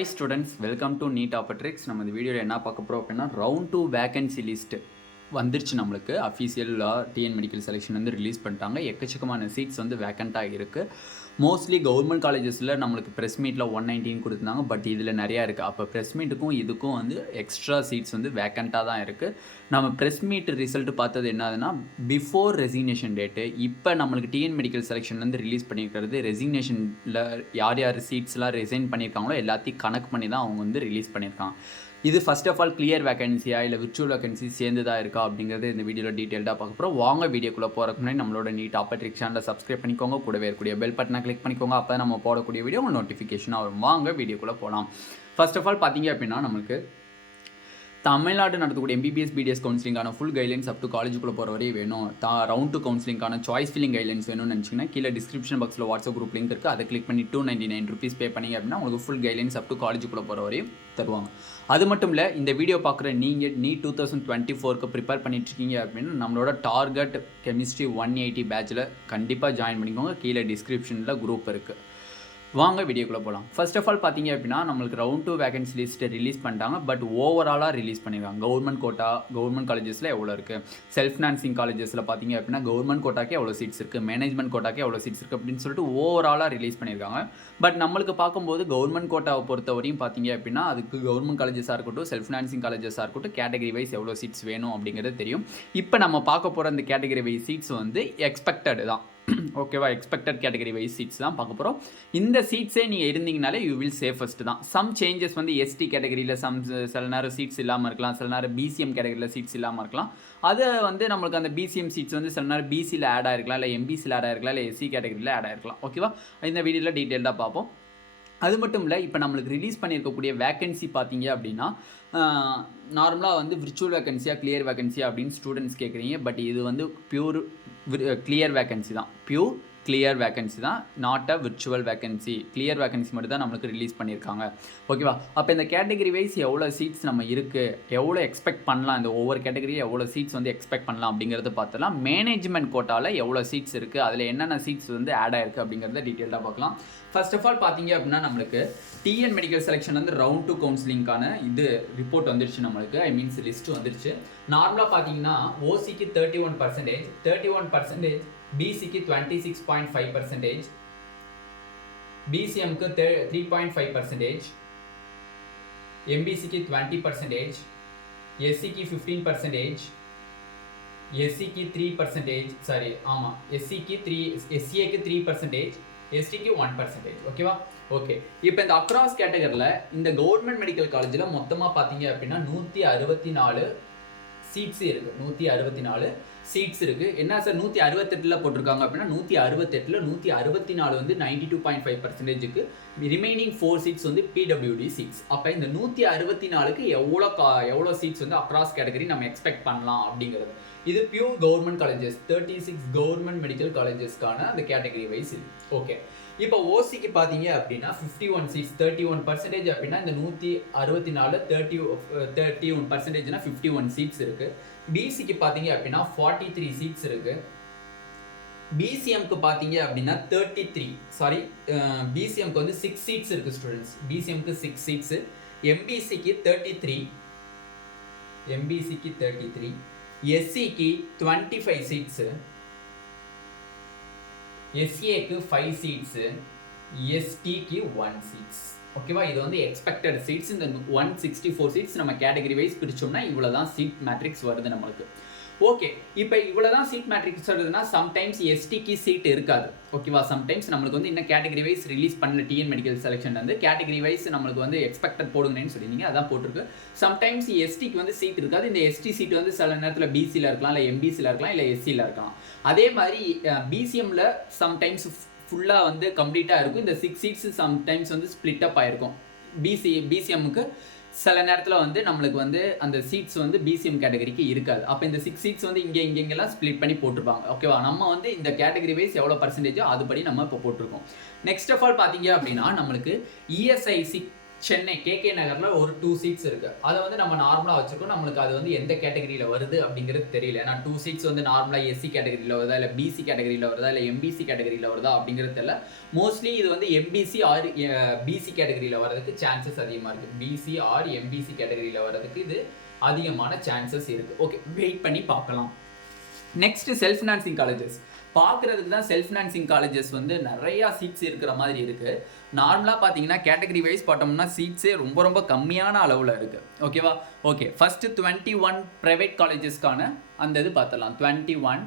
Hi students, welcome to Neet Optics. நம்ம இந்த வீடியோவில் என்ன பார்க்க போகிறோம் அப்படின்னா ரவுண்ட் 2 வேகன்சி லிஸ்ட் வந்துருச்சு. நம்மளுக்கு அஃபீஷியலாக டிஎன் மெடிக்கல் செலெக்ஷன் வந்து ரிலீஸ் பண்ணிட்டாங்க. எக்கச்சக்கமான சீட்ஸ் வந்து வேக்கண்ட்டாக இருக்குது. மோஸ்ட்லி கவர்மெண்ட் காலேஜஸில் நம்மளுக்கு ப்ரெஸ் மீட்டில் 119 கொடுத்துருந்தாங்க. பட் இதில் நிறையா இருக்குது. அப்போ ப்ரெஸ் மீட்டுக்கும் இதுக்கும் வந்து எக்ஸ்ட்ரா சீட்ஸ் வந்து வேக்கண்ட்டாக தான் இருக்குது. நம்ம ப்ரெஸ் மீட் ரிசல்ட் பார்த்தது என்னதுன்னா பிஃபோர் ரெசிக்னேஷன் டேட்டு. இப்போ நம்மளுக்கு டிஎன் மெடிக்கல் செலெக்ஷன்லேருந்து ரிலீஸ் பண்ணியிருக்கிறது ரெசிக்னேஷனில் யார் யார் சீட்ஸ்லாம் ரிசைன் பண்ணியிருக்காங்களோ எல்லாத்தையும் கனெக்ட் பண்ணி தான் அவங்க வந்து ரிலீஸ் பண்ணியிருக்காங்க. இது ஃபர்ஸ்ட் ஆஃப் ஆல் கிளியர் வேகன்சியா இல்லை விர்ச்சுவல் வேகன்சி சேர்ந்துதான் இருக்கா அப்படிங்கிறது இந்த வீடியோவில் டீட்டெயில்டாக பார்க்க போகிறோம். வாங்க வீடியோக்குள்ளே போகிறதுக்கு முன்னாடி நம்மளோட நீட் ஆப்பர்ட்ரிக் சேனலை சப்ஸ்கிரைப் பண்ணிக்கோங்க. கூடவே இருக்கக்கூடிய பெல் பட்டனை கிளிக் பண்ணிக்கோங்க. அப்போ நம்ம போடக்கூடிய வீடியோ உங்கள் நோட்டிஃபிகேஷனாக வரும். வாங்க வீடியோக்குள்ளே போகலாம். ஃபர்ஸ்ட் ஆஃப் ஆல் பார்த்தீங்க அப்படின்னா நமக்கு தமிழ்நாடு நடத்தக்கூடிய எம்பிபிஎஸ் பிடிஎஸ் கவுன்சிலிங்கான ஃபுல் கைட்லைன்ஸ் அப் டு காலேஜுக்குள்ளே போகிற வரையும் வேணும். ரவுண்ட் 2 கவுன்சிலிங்கான சாய்ஸ் ஃபில்லிங் கைட்லைன்ஸ் வேணும்னு நினச்சிங்கன்னா கீழே டிஸ்கிரிப்ஷன் பாக்ஸில் வாட்ஸ்அப் குரூப் லிங்க் இருக்குது. அதை கிளிக் பண்ணி 299 rupees பே பண்ணிங்க அப்படின்னா உங்களுக்கு ஃபுல் கைட்லைன்ஸ் அப் டு காலேஜுக்குள்ளே போகிற வரையும் தருவாங்க. அது மட்டும் இல்லை, இந்த வீடியோ பார்க்குற நீங்கள் நீட் 2024க்கு ப்ரிப்பேர் பண்ணிட்டுருக்கீங்க அப்படின்னா நம்மளோட டார்கெட் கெமிஸ்ட்ரி 180 பேட்சில் கண்டிப்பாக ஜாயின் பண்ணிக்கோங்க. கீழே டிஸ்கிரிப்ஷனில் குரூப் இருக்குது. வாங்க வீடியோக்குள்ளே போகலாம். ஃபர்ஸ்ட் ஆஃப் ஆல் பார்த்தீங்க அப்படின்னா நம்மளுக்கு ரவுண்ட் 2 வேகன்சி லிஸ்ட்டை ரிலீஸ் பண்ணிட்டாங்க. பட் ஓவராலாக ரிலீஸ் பண்ணியிருக்காங்க. கவர்மெண்ட் கோட்டா கவர்மெண்ட் காலேஜஸில் எவ்வளோ இருக்குது, செல்ஃப் ஃபினான்சிங் காலேஜஸில் பார்த்தீங்க அப்படின்னா கவர்மெண்ட் கோட்டாக்கே எவ்வளோ சீட்ஸ் இருக்குது, மேனேஜ்மெண்ட் கோட்டாக்கே எவ்வளோ சீட்ஸ் இருக்குது அப்படின்னு சொல்லிட்டு ஓவராலாக ரிலீஸ் பண்ணியிருக்காங்க. பட் நம்மளுக்கு பார்க்கும்போது கவர்மெண்ட் கோட்டாவை பொறுத்த வரையும் பார்த்தீங்க அப்படின்னா அதுக்கு கவர்மெண்ட் காலேஜஸாக இருக்கட்டும், செல்ஃப் ஃபினான்சிங் காலேஜஸாக இருக்கட்டும், கேட்டகரி வைஸ் எவ்வளோ சீட்ஸ் வேணும் அப்படிங்கிறது தெரியும். இப்போ நம்ம பார்க்க போகிற அந்த கேட்டகரி வைஸ் சீட்ஸ் வந்து எக்ஸ்பெக்டட் தான். ஓகேவா, எக்ஸ்பெக்டட் கேட்டகரி வைஸ் சீட்ஸ் தான் பார்க்க போகிறோம். இந்த சீட்ஸே நீங்கள் இருந்தீங்கனாலே யூ வில் சேஃபஸ்ட் தான். சம் சேஞ்சஸ் வந்து எஸ்டி கேட்டகரியில் சில நேரம் சீட்ஸ் இல்லாமல் இருக்கலாம், சில நேரம் பிசிஎம் கேட்டகரியில் சீட்ஸ் இல்லாமல் இருக்கலாம். அது வந்து நம்மளுக்கு அந்த பிசிஎம் சீட்ஸ் வந்து சில நேரம் பிசியில் ஆட் ஆகிருக்கலாம், இல்லை எம்பிசியில் ஆட் ஆகிருக்கலாம், இல்லை எஸ்சி கேட்டகரியில் ஆட் ஆகிருக்கலாம். ஓகேவா, இந்த வீடியோவில் டீட்டெயில்டாக பார்ப்போம். அது மட்டும் இல்லை, இப்போ நம்மளுக்கு ரிலீஸ் பண்ணியிருக்கக்கூடிய வேக்கன்சி பார்த்தீங்க அப்படின்னா நார்மலாக வந்து விர்ச்சுவல் வேக்கன்சியாக கிளியர் வேக்கன்சியா அப்படின்னு ஸ்டூடெண்ட்ஸ் கேட்குறீங்க. பட் இது வந்து பியூர் கிளியர் வேக்கன்சி தான். பியூர் கிளியர் வேக்கன்சி தான், not a virtual vacancy. Clear vacancy மட்டும் தான் நம்மளுக்கு ரிலீஸ் பண்ணியிருக்காங்க. ஓகேவா, அப்போ இந்த கேட்டகரி வைஸ் எவ்வளோ சீட்ஸ் நம்ம இருக்குது, எவ்வளோ எக்ஸ்பெக்ட் பண்ணலாம், இந்த ஒவ்வொரு கேட்டகரியும் எவ்வளோ சீட்ஸ் வந்து எக்ஸ்பெக்ட் பண்ணலாம் அப்படிங்கிறத பார்த்தலாம். மேனேஜ்மெண்ட் கோட்டாவில் எவ்வளோ சீட்ஸ் இருக்குது, அதில் என்னென்ன சீட்ஸ் வந்து ஆட் ஆயிருக்கு அப்படிங்கிறத டீட்டெயிலாக பார்க்கலாம். ஃபர்ஸ்ட் ஆஃப் ஆல் பார்த்தீங்க அப்படின்னா நம்மளுக்கு டிஎன் மெடிக்கல் செலெக்ஷன் வந்து ரவுண்ட் 2 கவுன்சிலிங்கான இது ரிப்போர்ட் வந்துருச்சு நம்மளுக்கு. ஐ மீன்ஸ் லிஸ்ட் வந்துருச்சு. நார்மலாக பார்த்தீங்கன்னா ஓசிக்கு 31%, 31%, பிசிக்கு 26.5%, பிசிஎம்க்கு 3.5%, எம்பிசிக்கு 20%, எஸ்சிக்கு 15%, எஸ்சிக்கு 3%, சாரி ஆமாம் எஸ்சிஏக்கு 3%, எஸ்டிக்கு 1%. ஓகேவா, ஓகே. இப்போ இந்த அக்ராஸ் கேட்டகரியில் இந்த கவர்மெண்ட் மெடிக்கல் காலேஜில் மொத்தமாக பார்த்தீங்க அப்படின்னா 164 சீட்ஸ் இருக்குது. 164 சீட்ஸ் இருக்குது. என்ன சார் 168 போட்டிருக்காங்க அப்படின்னா 168ல் 164 வந்து 92.5%க்கு, ரிமைனிங் 4 சீட்ஸ் வந்து பிடபிள்யூடி சீட்ஸ். அப்போ இந்த 164க்கு எவ்வளோ சீட்ஸ் வந்து அக்ராஸ் கேட்டகரி நம்ம எக்ஸ்பெக்ட் பண்ணலாம் அப்படிங்கிறது. இது pure government colleges, 36 government medical காலேஜஸ்க்கான அந்த கேட்டகரி வைஸ் இது. ஓகே, இப்போ ஓசிக்கு பார்த்தீங்க அப்படின்னா 51 சீட்ஸ், 31% அப்படின்னா இந்த 164 31%னா 51 சீட்ஸ் இருக்குது. பிசிக்கு பார்த்தீங்க அப்படின்னா 43 சீட்ஸ் இருக்குது. பிசிஎம்க்கு பார்த்தீங்க அப்படின்னா 33, சாரி பிசிஎம்க்கு வந்து 6 சீட்ஸ் இருக்குது ஸ்டூடெண்ட்ஸ். பிசிஎம்க்கு 6 சீட்ஸு, எம்பிசிக்கு 33, எஸ்சிக்கு 25 சீட்ஸு, எஸ்ஏக்கு 5 சீட்ஸு, எஸ்டிக்கு 1 சீட்ஸ். ஓகேவா, இது வந்து எக்ஸ்பெக்டட் சீட்ஸ். இந்த 164 சீட்ஸ் நம்ம கேட்டகரி வைஸ் பிரிச்சோம்னா இவ்வளோ தான் சீட் மேட்ரிக்ஸ் வருது நம்மளுக்கு. ஓகே, இப்போ இவ்வளோ தான் சீட் மேட்ரிக்ஸ் வருதுன்னா சம்டைம்ஸ் எஸ்டிக்கு சீட் இருக்காது. ஓகேவா, சம்டைம்ஸ் நம்மளுக்கு வந்து இன்னும் கேட்டகரி வைஸ் ரிலீஸ் பண்ணல டிஎன் மெடிக்கல் செலெக்ஷன் வந்து கேட்டகரி வைஸ் நம்மளுக்கு வந்து எக்ஸ்பெக்டட் போடுங்கன்னு சொல்லியிருந்தீங்க, அதான் போட்டிருக்கு. சம்டைம்ஸ் எஸ்டிக்கு வந்து சீட் இருக்காது. இந்த எஸ்டி சீட் வந்து சில நேரத்தில் பிசியில் இருக்கலாம், இல்லை எம்பிசியில் இருக்கலாம், இல்லை எஸ்சியில் இருக்கலாம். அதே மாதிரி பிசிஎம்மில் சம்டைம்ஸ் ஃபுல்லாக வந்து கம்ப்ளீட்டாக இருக்கும். இந்த 6 சீட்ஸ் சம்டைம்ஸ் வந்து ஸ்ப்ளிட் அப் ஆகிருக்கும். பிசிஎம்முக்கு சில நேரத்தில் வந்து நம்மளுக்கு வந்து அந்த சீட்ஸ் வந்து பிசிஎம் கேட்டகரிக்கு இருக்காது. அப்போ இந்த 6 சீட்ஸ் வந்து இங்கெல்லாம் ஸ்ப்ளிட் பண்ணி போட்டிருப்பாங்க. ஓகேவா, நம்ம வந்து இந்த கேட்டகரி வைஸ் எவ்வளோ பர்சன்டேஜோ அதுபடி நம்ம இப்போ போட்டிருக்கோம். நெக்ஸ்ட் ஆஃப் ஆல் பார்த்தீங்க அப்படின்னா நம்மளுக்கு இஎஸ்ஐசி சென்னை கேகே நகரில் ஒரு 2 சீட்ஸ் இருக்குது. அதை வந்து நம்ம நார்மலாக வச்சுருக்கோம். நம்மளுக்கு அது வந்து எந்த கேட்டகரியில் வருது அப்படிங்கிறது தெரியல. ஏன்னா 2 சீட்ஸ் வந்து நார்மலாக எஸ்சி கேட்டகரியில் வருதா, இல்லை பிசி கேட்டகரியில் வருதா, இல்லை எம்பிசி கேட்டகரியில் வருதா அப்படிங்கிறது தெரியல. மோஸ்ட்லி இது வந்து எம்பிசி ஆர் பிசி கேட்டகரியில் வர்றதுக்கு சான்சஸ் அதிகமாக இருக்குது. பிசி ஆர் எம்பிசி கேட்டகரியில் வர்றதுக்கு இது அதிகமான சான்சஸ் இருக்குது. ஓகே, வெயிட் பண்ணி பார்க்கலாம். Next self financing colleges. பார்க்குறதுக்கு தான் செல்ஃப் ஃபினான்சிங் காலேஜஸ் வந்து நிறையா சீட்ஸ் இருக்கிற மாதிரி இருக்குது. நார்மலாக பார்த்தீங்கன்னா கேட்டகரி வைஸ் பார்த்தோம்னா சீட்ஸே ரொம்ப ரொம்ப கம்மியான அளவில் இருக்குது. ஓகேவா? ஓகே, ஃபஸ்ட்டு 21 ப்ரைவேட் காலேஜஸ்க்கான அந்த இது பார்த்துடலாம். 21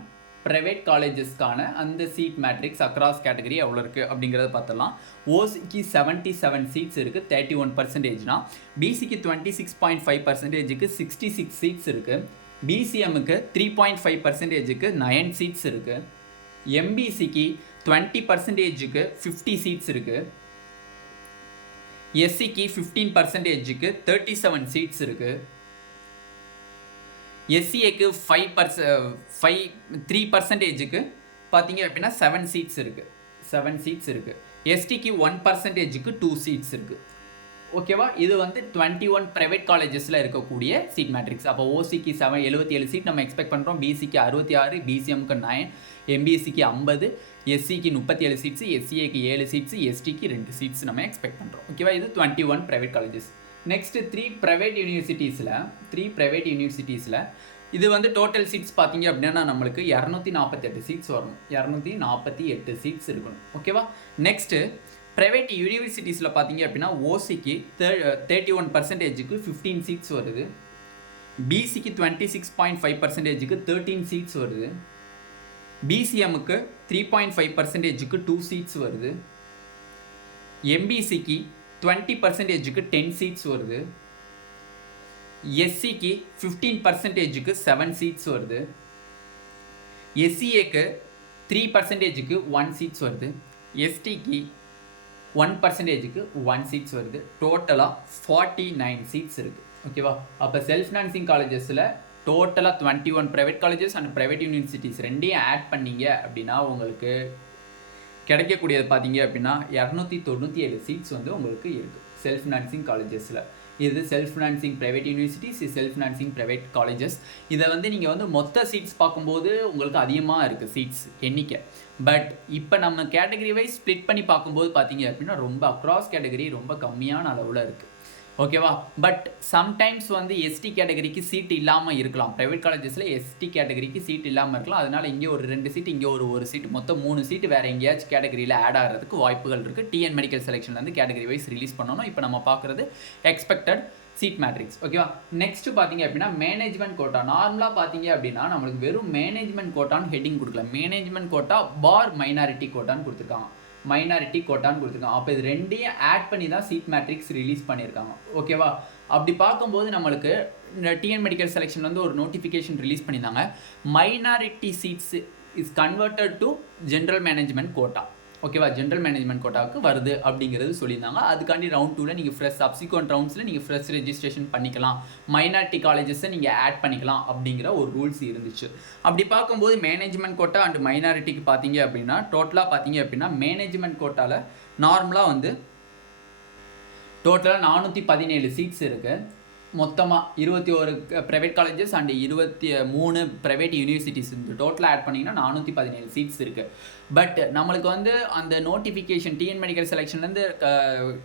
ப்ரைவேட் காலேஜஸ்க்கான அந்த சீட் மேட்ரிக்ஸ் அக்ராஸ் கேட்டகரி எவ்வளோ இருக்குது அப்படிங்கிறத பார்த்துடலாம். ஓசிக்கு 77 சீட்ஸ் இருக்குது, 31%. பிசிக்கு 26.5%க்கு 66 சீட்ஸ் இருக்குது. பிசிஎம்முக்கு 3.5%க்கு 9 சீட்ஸ் இருக்குது. எம்பிசிக்கு 20%க்கு 50 சீட்ஸ் இருக்குது. எஸ்சிக்கு 15%க்கு 37 சீட்ஸ் இருக்குது. எஸ்சிஏக்கு 3%க்கு பார்த்தீங்க அப்படின்னா 7 சீட்ஸ் இருக்குது. எஸ்டிக்கு 1%க்கு 2 சீட்ஸ் இருக்குது. ஓகேவா? இது வந்து 21 ப்ரைவேட் காலேஜஸில் இருக்கக்கூடிய சீட் மேட்ரிக்ஸ். அப்போ ஓசிக்கு 77 சீட் நம்ம எக்ஸ்பெக்ட் பண்ணுறோம். பிசிக்கு 66, பிசிஎம்க்கு 9, எம்பிசிக்கு 50, எஸ்சிக்கு 37 சீட்ஸ், எஸ்சிஏக்கு 7 சீட்ஸ், எஸ்டிக்கு 2 சீட்ஸ் நம்ம எக்ஸ்பெக்ட் பண்ணுறோம். ஓகேவா? இது 21 ப்ரைவேட் காலேஜஸ். நெக்ஸ்ட் 3 ப்ரைவேட் யூனிவர்சிட்டிஸில் இது வந்து டோட்டல் சீட்ஸ் பார்த்தீங்க அப்படின்னா நம்மளுக்கு 248 சீட்ஸ் வரணும். 248 சீட்ஸ் இருக்கணும். ஓகேவா? நெக்ஸ்ட்டு ப்ரைவேட் யூனிவர்சிட்டிஸில் பார்த்தீங்க அப்படின்னா ஓசிக்கு 31%க்கு 15 சீட்ஸ் வருது. பிசிக்கு 26.5%க்கு 13 சீட்ஸ் வருது. பிசிஎம்முக்கு 3.5%க்கு 2 சீட்ஸ் வருது. எம்பிசிக்கு 20%க்கு 10 சீட்ஸ் வருது. எஸ்சிக்கு 15%க்கு 7 சீட்ஸ் வருது. எஸ்சிஏக்கு 3%க்கு 1 சீட்ஸ் வருது. எஸ்டிக்கு 1%க்கு 1 சீட்ஸ் வருது. டோட்டலாக 49 சீட்ஸ் இருக்குது. ஓகேவா? அப்போ செல்ஃப் ஃபினான்சிங் காலேஜஸில் டோட்டலாக 21 private colleges and private universities ரெண்டையும் ஆட் பண்ணிங்க அப்படின்னா உங்களுக்கு கிடைக்கக்கூடியது பார்த்தீங்க அப்படின்னா 297 சீட்ஸ் வந்து உங்களுக்கு இருக்குது செல்ஃப் ஃபினான்சிங் காலேஜஸில். இது self financing private universities, self financing private colleges. இதை வந்து நீங்கள் வந்து மொத்த சீட்ஸ் பார்க்கும்போது உங்களுக்கு அதிகமாக இருக்குது சீட்ஸ் எண்ணிக்கை. பட் இப்போ நம்ம கேட்டகரி வைஸ் ஸ்ப்ளிட் பண்ணி பார்க்கும்போது பார்த்தீங்க அப்படின்னா ரொம்ப அக்ராஸ் கேட்டகரி ரொம்ப கம்மியான அளவில் இருக்குது. ஓகேவா? பட் சம்டைம்ஸ் வந்து எஸ்டி கேட்டகரிக்கு சீட் இல்லாமல் இருக்கலாம். ப்ரைவேட் காலேஜஸில் எஸ்டி கேட்டகரிக்கு சீட் இல்லாமல் இருக்கலாம். அதனால் இங்கே ஒரு 2 சீட், இங்கே ஒரு சீட், மொத்தம் 3 சீட் வேறு எங்கேயாச்சும் கேட்டகரியில் ஆட் ஆகிறதுக்கு வாய்ப்புகள் இருக்குது. டிஎன் மெடிக்கல் செலெக்ஷன்லேருந்து கேட்டகரி வைஸ் ரிலீஸ் பண்ணணும். இப்போ நம்ம பார்க்குறது எக்ஸ்பெக்டட் சீட் மேட்ரிக்ஸ். ஓகேவா? நெக்ஸ்ட் பார்த்தீங்க அப்படின்னா மேனேஜ்மெண்ட் கோட்டா. நார்மலாக பார்த்தீங்க அப்படின்னா நம்மளுக்கு வெறும் மேனேஜ்மெண்ட் கோட்டான்னு ஹெட்டிங் கொடுக்கல. மேனேஜ்மெண்ட் கோட்டா பார் மைனாரிட்டி கோட்டான்னு கொடுத்துருக்காங்க. அப்போ இது ரெண்டையும் ஆட் பண்ணி தான் சீட் மேட்ரிக்ஸ் ரிலீஸ் பண்ணியிருக்காங்க. ஓகேவா? அப்படி பார்க்கும்போது நம்மளுக்கு டிஎன் மெடிக்கல் செலெக்ஷன் வந்து ஒரு நோட்டிஃபிகேஷன் ரிலீஸ் பண்ணியிருந்தாங்க. Minority seats is converted to general management quota. ஓகேவா? ஜென்ரல் மேனேஜ்மெண்ட் கோட்டாவுக்கு வருது அப்படிங்கிறது சொல்லியிருந்தாங்க. அதுக்காண்டி ரவுண்ட் 2ல் நீங்கள் சப்சிக்வெண்ட் ரவுண்ட்ஸில் நீங்கள் ஃப்ரெஷ் ரெஜிஸ்ட்ரேஷன் பண்ணிக்கலாம், மைனாரிட்டி காலேஜஸை நீங்கள் ஆட் பண்ணிக்கலாம் அப்படிங்கிற ஒரு ரூல்ஸ் இருந்துச்சு. அப்படி பார்க்கும்போது மேனேஜ்மெண்ட் கோட்டா அண்ட் மைனாரிட்டிக்கு பார்த்தீங்க அப்படின்னா டோட்டலாக பார்த்தீங்க அப்படின்னா மேனேஜ்மெண்ட் கோட்டாவில் நார்மலாக வந்து டோட்டலாக 417 சீட்ஸ் இருக்குது. மொத்தமாக 21 private colleges and 23 private universities இந்த டோட்டலாக ஆட் பண்ணிங்கன்னா 417 சீட்ஸ் இருக்குது. பட் நம்மளுக்கு வந்து அந்த நோட்டிஃபிகேஷன் டிஎன் மெடிக்கல் செலெக்ஷன்லேருந்து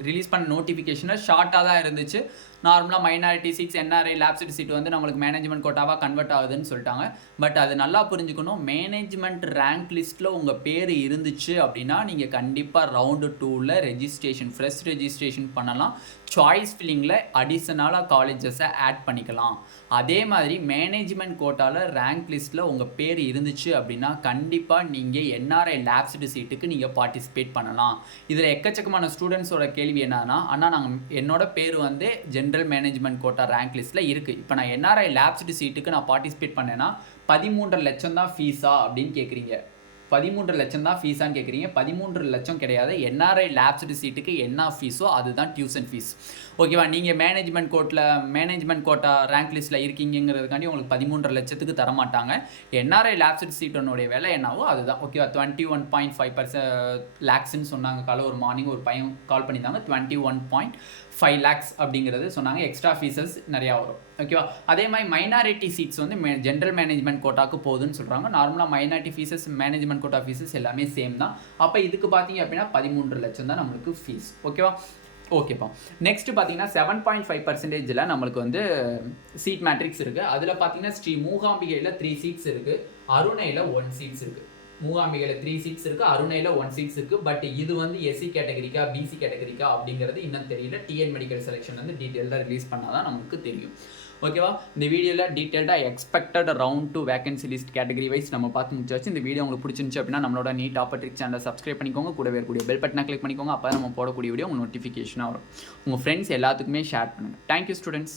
ரிலீஸ் பண்ண நோட்டிஃபிகேஷனில் ஷார்ட்டாக தான் இருந்துச்சு. நார்மலாக minority seats, NRI, lapsed seat வந்து நம்மளுக்கு மேனேஜ்மெண்ட் கோட்டாவாக கன்வெர்ட் ஆகுதுன்னு சொல்லிட்டாங்க. பட் அது நல்லா புரிஞ்சுக்கணும். மேனேஜ்மெண்ட் ரேங்க் லிஸ்ட்டில் உங்கள் பேர் இருந்துச்சு அப்படின்னா நீங்கள் கண்டிப்பாக ரவுண்டு 2ல் ரெஜிஸ்ட்ரேஷன் ஃப்ரெஷ் ரெஜிஸ்ட்ரேஷன் பண்ணலாம். சாய்ஸ் ஃபில்லிங்கில் அடிஷனலாக காலேஜஸை ஆட் பண்ணிக்கலாம். அதே மாதிரி மேனேஜ்மெண்ட் கோட்டாவில் ரேங்க் லிஸ்ட்டில் உங்கள் பேர் இருந்துச்சு அப்படின்னா கண்டிப்பாக நீங்கள் என்ஆர்ஐ லேப்ஸ்டு சீட்டுக்கு நீங்கள் பார்ட்டிசிபேட் பண்ணலாம். இதில் எக்கச்சக்கமான ஸ்டூடெண்ட்ஸோட கேள்வி என்னன்னா, ஆனால் என்னோட பேர் வந்து ஜென்ரல் மேனேஜ்மெண்ட் கோட்டா ரேங்க் லிஸ்ட்டில் இருக்குது, இப்போ நான் என்ஆர்ஐ லேப்ஸ்டு சீட்டுக்கு நான் பார்ட்டிசிபேட் பண்ணேன்னா 13.5 லட்சம் தான் ஃபீஸா அப்படின்னு கேட்குறீங்க. 13 லட்சம் தான் ஃபீஸான்னு கேட்குறீங்க. 13 லட்சம் கிடையாது. என்ஆர்ஐ லேப்ஸ்டு சீட்டுக்கு என்ன ஃபீஸோ அதுதான் டியூஷன் ஃபீஸ். ஓகேவா? நீங்கள் மேனேஜ்மெண்ட் கோட்டா ரேங்க் லிஸ்ட்டில் இருக்கீங்கிறதுக்காண்டி உங்களுக்கு 13 லட்சத்துக்கு தரமாட்டாங்க. என்ஆர்ஐ லேப்ஸ்டு சீட்டனுடைய விலை என்னவோ அதுதான். ஓகேவா? 21.5 லேக்ஸ்ன்னு சொன்னாங்க. காலை ஒரு மார்னிங் ஒரு பையன் கால் பண்ணியிருந்தாங்க. 21.5 5 lakhs அப்படிங்கிறது சொன்னாங்க. எக்ஸ்ட்ரா ஃபீஸஸ் நிறையா வரும். ஓகேவா? அதே மாதிரி மைனாரிட்டி சீட்ஸ் வந்து ஜென்ரல் மேனேஜ்மெண்ட் கோட்டாக்கு போகுதுன்னு சொல்கிறாங்க. நார்மலாக minority fees management quota fees எல்லாமே சேம் தான். அப்போ இதுக்கு பார்த்தீங்க அப்படின்னா 13 லட்சம் தான் நம்மளுக்கு ஃபீஸ். ஓகேவா? ஓகேப்பா. நெக்ஸ்ட் பார்த்தீங்கன்னா 7.5% நம்மளுக்கு வந்து சீட் மேட்ரிக்ஸ் இருக்குது. அதில் பார்த்தீங்கன்னா ஸ்ரீ மூகாம்பிகையில் 3 சீட்ஸ் இருக்குது, அருணையில் 1 சீட்ஸ் இருக்குது. மூகாம்பிகையில் 3 சீட்ஸ் இருக்குது, அருணையில் 1 சீட்ஸ் இருக்குது. பட் இது வந்து எஸ்சி கேட்டகரிக்கா பிசி கேட்டகரிக்கா அப்படிங்கிறது இன்னும் தெரியல. டிஎன் மெடிக்கல் செலெக்ஷன் வந்து டீட்டெயில்டாக ரிலீஸ் பண்ணால் தான் நமக்கு தெரியும். ஓகேவா? இந்த வீடியோவில் டீட்டெயில்டாக expected round 2 vacancy list category wise நம்ம பார்த்து முடிச்சாச்சு. இந்த வீடியோ உங்களுக்கு பிடிச்சிருந்துச்சு அப்படின்னா நம்மளோட நீட் ஆப்பர்ட்ரிக்ஸ் சேனலை சப்ஸ்கிரைப் பண்ணிக்கோங்க. கூடவே இருக்கக்கூடிய பெல் பட்டனை கிளிக் பண்ணிக்கோங்க. அப்போ நம்ம போடக்கூடிய வீடியோ உங்கள் நோட்டிஃபிகேஷனாக வரும். உங்கள் ஃப்ரெண்ட்ஸ் எல்லாத்துக்குமே ஷேர் பண்ணுங்கள். Thank you students.